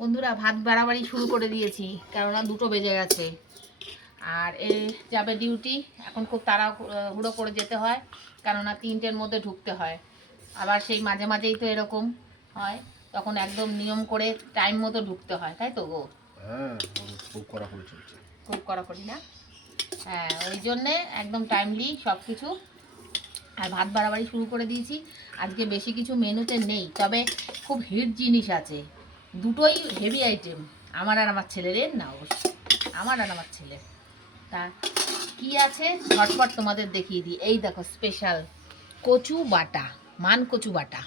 বন্ধুরা ভাত বাড়াবাড়ি শুরু করে দিয়েছি, কেননা 2টো বেজে গেছে। আর এ যাবে ডিউটি, এখন খুব তাড়াহুড়ো করে যেতে হয়, কেননা 3টের মধ্যে ঢুকতে হয়। আবার সেই মাঝে মাঝেই তো এরকম হয়, তখন একদম নিয়ম করে টাইম মতো ঢুকতে হয়, তাই তো গো? হ্যাঁ, খুব কড়াকড়ি চলছে। খুব কড়াকড়ি না? হ্যাঁ, ওই জন্যে একদম টাইমলি সব কিছু। আর ভাত বাড়াবাড়ি শুরু করে দিয়েছি। আজকে বেশি কিছু মেনুতে নেই, তবে খুব হিট জিনিস আছে, দুটোই হেভি আইটেম। আমার আর আমার ছেলের, না অবশ্য আমার আর আমার ছেলের। তা কি আছে ঝটপট তোমাদের দেখিয়ে দিই। এই দেখো, স্পেশাল কচু বাটা, মান কচু বাটা।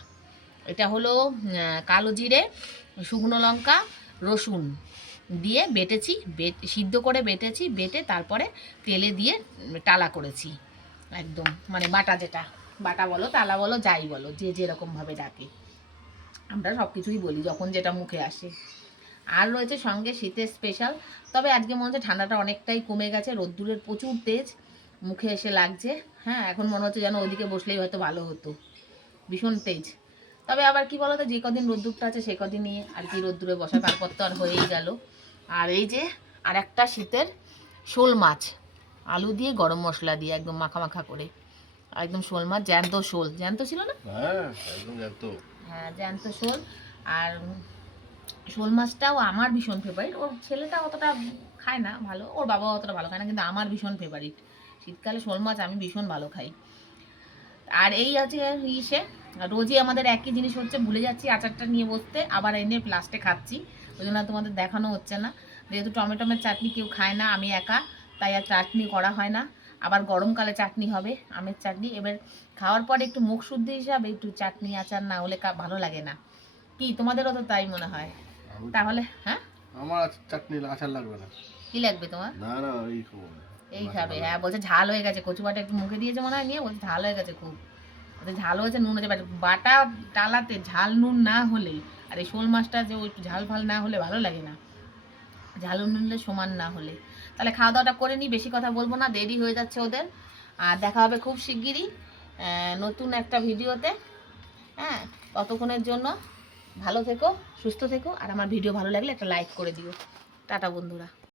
এটা হলো কালো জিরে, শুকনো লঙ্কা, রসুন দিয়ে বেটেছি, সিদ্ধ করে বেটেছি, বেটে তারপরে তেলে দিয়ে টালা করেছি একদম, মানে বাটা, যেটা বাটা বলো তালা বলো যাই বলো, যে যেরকমভাবে ডাকে, আমরা সব কিছুই বলি যখন যেটা মুখে আসে। আর রয়েছে সঙ্গে শীতের স্পেশাল। তবে আজকে মনে হচ্ছে ঠান্ডাটা অনেকটাই কমে গেছে, রোদ্দুরের প্রচুর তেজ মুখে এসে লাগছে। হ্যাঁ, এখন মনে হচ্ছে যেন ওইদিকে বসলেই হয়তো ভালো হতো, ভীষণ তেজ। তবে আবার কি বলতো, যে কদিন রোদ্দুরটা আছে সে কদিনই আর কি রোদ্দুরে বসা, তারপর তো আর হয়েই গেল। আর এই যে আর একটা শীতের শোল মাছ, আলু দিয়ে গরম মশলা দিয়ে একদম মাখা মাখা করে, একদম শোল মাছ, জ্যান্ত শোল, জ্যান্ত ছিল না? হ্যাঁ, একদম জ্যান্ত। হ্যাঁ, জ্যান্ত শোল। আর শোল মাছটাও আমার ভীষণ ফেভারিট। ওর ছেলেটা অতটা খায় না ভালো, ওর বাবাও অতটা ভালো খায় না, কিন্তু আমার ভীষণ ফেভারিট। শীতকালে শোল মাছ আমি ভীষণ ভালো খাই। আর এই আছে ইসে, রোজই আমাদের একই জিনিস হচ্ছে, ভুলে যাচ্ছি আচারটা নিয়ে বসতে, আবার এনে লাস্টে খাচ্ছি। ওই জন্য তোমাদের দেখানো হচ্ছে না। যেহেতু টমেটোমের চাটনি কেউ খায় না, আমি একা, তাই আর চাটনি করা হয় না। আবার গরমকালে চাটনি হবে, আমের চাটনি। এবার খাওয়ার পরে একটু মুখ শুদ্ধি হিসাবে একটু চাটনি আচার না হলে ভালো লাগে না। কি তোমাদেরও তো তাই মনে হয়? তাহলে হ্যাঁ, আমার চাটনি আচার লাগবে না। কি লাগবে তোমার? না না, এই খাবো। এই খাবে? হ্যাঁ, বলছে ঝাল হয়ে গেছে, কচু বাটা একটু মুখে দিয়েছে মনে হয় নিয়ে, বলছে ঝাল হয়ে গেছে খুব। ওতে ঝাল হয়েছে, নুন হয়েছে, বাটা ডালাতে ঝাল নুন না হলে, আর এই শোল মাছটা যে ওই ঝাল ফাল না হলে ভালো লাগে না, ঝাল নুনলে সমান না হলে। তাহলে খাওয়া দাওয়াটা করে নিই, বেশি কথা বলবো না, দেরি হয়ে যাচ্ছে ওদের। আর দেখা হবে খুব শিগগিরই নতুন একটা ভিডিওতে। হ্যাঁ, ততক্ষণের জন্য ভালো থেকো, সুস্থ থেকো, আর আমার ভিডিও ভালো লাগলে একটা লাইক করে দিও। টাটা বন্ধুরা।